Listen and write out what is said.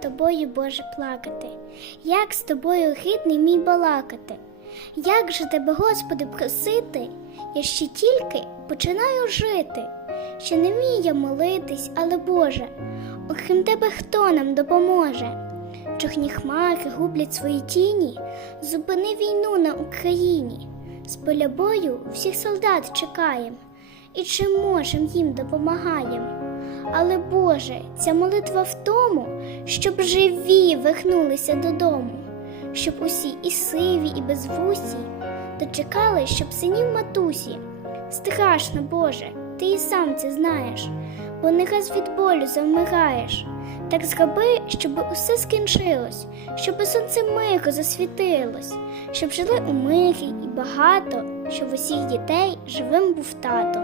тобою, Боже, плакати, як з тобою гидний мій балакати. Як же тебе, Господи, просити, я ще тільки починаю жити, ще не вмію я молитись, але Боже, окрім тебе хто нам допоможе? Чохні хмари гублять свої тіні, зупини війну на Україні. З поля бою всіх солдат чекаєм, і чи можем їм допомагаєм. Але Боже, ця молитва в тому, щоб живі вернулися додому, щоб усі і сиві, і безвусі дочекали, щоб синів матусі. Страшно, Боже, ти і сам це знаєш, бо не раз від болю завмираєш. Так зроби, щоб усе скінчилось, щоб сонце миру засвітилось, щоб жили у мирі і багато, щоб усіх дітей живим був тато.